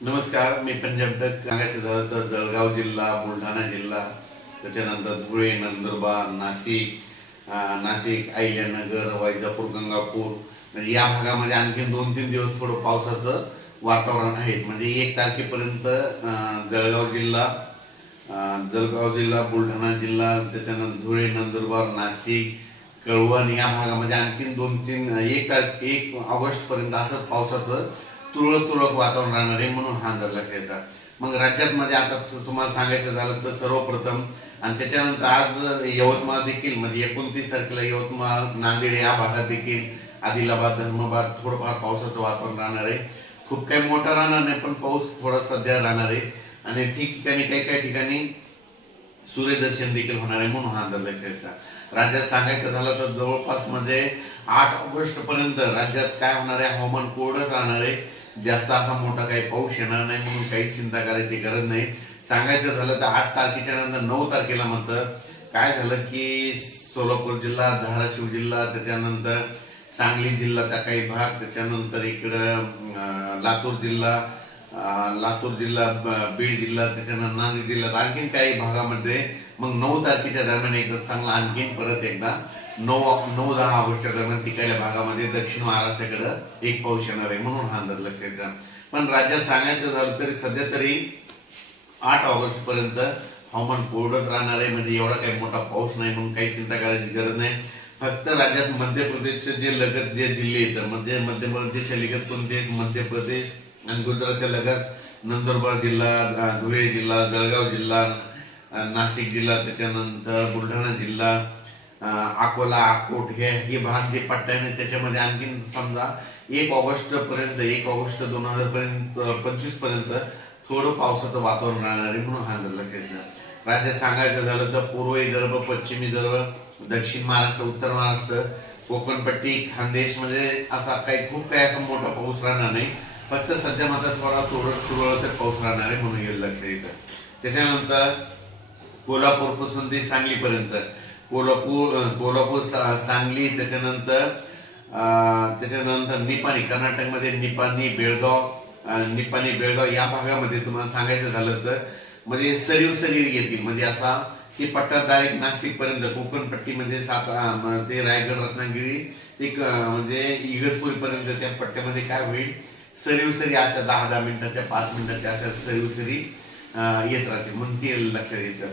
नमस्कार मी पंजाब डक सांगायचं झालं तर जळगाव जिल्हा बुलढाणा जिल्हा त्याच्यानंतर धुळे नंदुरबार नाशिक नाशिक अहिल्यानगर वैजापूर गंगापूर. म्हणजे या भागामध्ये आणखीन दोन तीन दिवस थोडं पावसाचं वातावरण आहे. म्हणजे एक तारखेपर्यंत जळगाव जिल्हा जळगाव जिल्हा बुलढाणा जिल्हा त्याच्यानंतर धुळे नंदुरबार नाशिक कळवण या भागामध्ये आणखीन दोन तीन एक तारखे एक ऑगस्ट पर्यंत असंच पावसाचं तुरळक तुरळक वातावरण राहणार आहे म्हणून हा अंदाज लक्षात येतात मग राज्यात मध्ये आता तुम्हाला सांगायचं झालं तर सर्वप्रथम आणि त्याच्यानंतर आज यवतमाळ देखील म्हणजे एकोणतीस तारखेला यवतमाळ नांदेड या भागात देखील आदिलाबाद धर्माबाद थोडंफार पावसाचं वातावरण राहणार आहे. खूप काही मोठा राहणार नाही पण पाऊस थोडा सध्या राहणार आहे. आणि ठिकठिकाणी काही काही ठिकाणी सूर्यदर्शन देखील होणार आहे म्हणून हा अंदाज खेळचा राज्यात सांगायचं झालं तर जवळपासमध्ये आठ ऑगस्ट पर्यंत राज्यात काय होणार आहे? हवामान कोरडंच राहणार आहे. जास्त असा मोठा काही पाऊस येणार नाही म्हणून काही चिंता करायची गरज नाही. सांगायचं झालं तर आठ तारखेच्या नंतर नऊ तारखेला म्हणतं काय झालं की सोलापूर जिल्हा धाराशिव जिल्हा त्याच्यानंतर सांगली जिल्ह्याचा काही भाग त्याच्यानंतर इकडं लातूर जिल्हा लातूर जिल्हा बीड जिल्हा त्याच्यानंतर नांदेड जिल्ह्यात आणखीन काही भागामध्ये मग नऊ तारखेच्या दरम्यान एकदा चांगला आणखीन परत एकदा नऊ नऊ दहा ऑगस्टच्या दरम्यान तिकडल्या भागामध्ये दक्षिण महाराष्ट्राकडं एक पाऊस येणार आहे म्हणून हा अंदाज लक्षात घ्या. पण राज्यात सांगायचं झालं तरी सध्या तरी आठ ऑगस्ट पर्यंत हवामान कोरडत राहणार आहे. म्हणजे एवढा काही मोठा पाऊस नाही म्हणून काही चिंता करायची गरज नाही. फक्त राज्यात मध्य प्रदेशचे जे लगत जे जिल्हे आहेत मध्य मध्य प्रदेशच्या लगत कोणते आहेत? मध्य प्रदेश आणि गुजरातच्या लगत नंदुरबार जिल्हा धुळे जिल्हा जळगाव जिल्हा नाशिक जिल्हा त्याच्यानंतर बुलढाणा जिल्हा अकोला अकोट हे हे भाग जे पट्ट्याने त्याच्यामध्ये आणखीन समजा एक ऑगस्ट पर्यंत एक ऑगस्ट दोन हजार पर्यंत पंचवीसपर्यंत थोडं पावसाचं वातावरण राहणार आहे म्हणून हा लक्षात घ्या राज्यात सांगायचं झालं तर पूर्व विदर्भ पश्चिम विदर्भ दक्षिण महाराष्ट्र उत्तर महाराष्ट्र कोकणपट्टी खानदेश म्हणजे असा काही खूप काही असा मोठा पाऊस राहणार नाही. फक्त सध्या मात्र थोडा थोडं तुरळक पाऊस राहणार आहे म्हणून हे लक्ष येतं त्याच्यानंतर कोल्हापूरपासून ते सांगलीपर्यंत. कोल्हापूर कोल्हापूर सा- सांगली त्याच्यानंतर त्याच्यानंतर निपाणी कर्नाटकमध्ये निपाणी बेळगाव निपाणी बेळगाव या भागामध्ये तुम्हाला सांगायचं झालं तर म्हणजे सरीव सरीव येतील. म्हणजे असा की पट्टा डायरेक्ट नाशिकपर्यंत कोकणपट्टीमध्ये कोकण पट्टीमध्ये सात ते रायगड रत्नागिरी ते म्हणजे इगतपुरीपर्यंत त्या पट्ट्यामध्ये काय होईल? सरीवसरी अशा दहा दहा मिनिटाच्या पाच मिनिटाच्या अशा सरीवसरी येत राहते. म्हणून ते लक्षात येतं.